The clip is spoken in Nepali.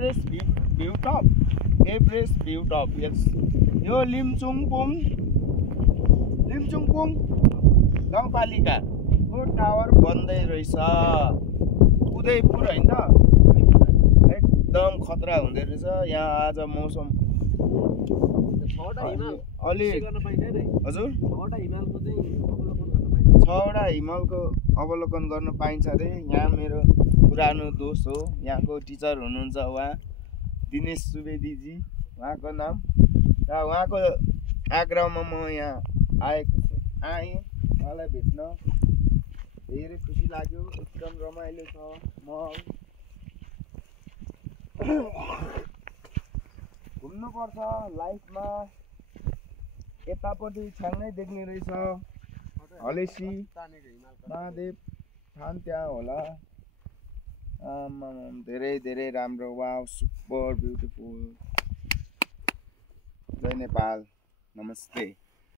एभरेस्ट भ्यू टप यस यो लिम्चुङपुङ गाउँपालिकाको टावर बन्दै रहेछ उदयपुर हैन त एकदम खतरा हुँदै रहेछ यहाँ आज मौसम हजुर 6वटा हिमालको अवलोकन गर्न पाइन्छ रे यहाँ मेरो पुरानो दोस्त हो यहाँको टिचर हुनुहुन्छ उहाँ दिनेश सुवेदीजी उहाँको नाम र उहाँको आग्रहमा म यहाँ आएँ उहाँलाई भेट्न धेरै खुसी लाग्यो एकदम रमाइलो छ महल घुम्नुपर्छ लाइफमा यतापट्टि छ्याङ्गै देख्ने रहेछ हलेसी महादेव थान त्यहाँ होला धेरै धेरै राम्रो वाउ सुपर ब्युटिफुल जय नेपाल नमस्ते।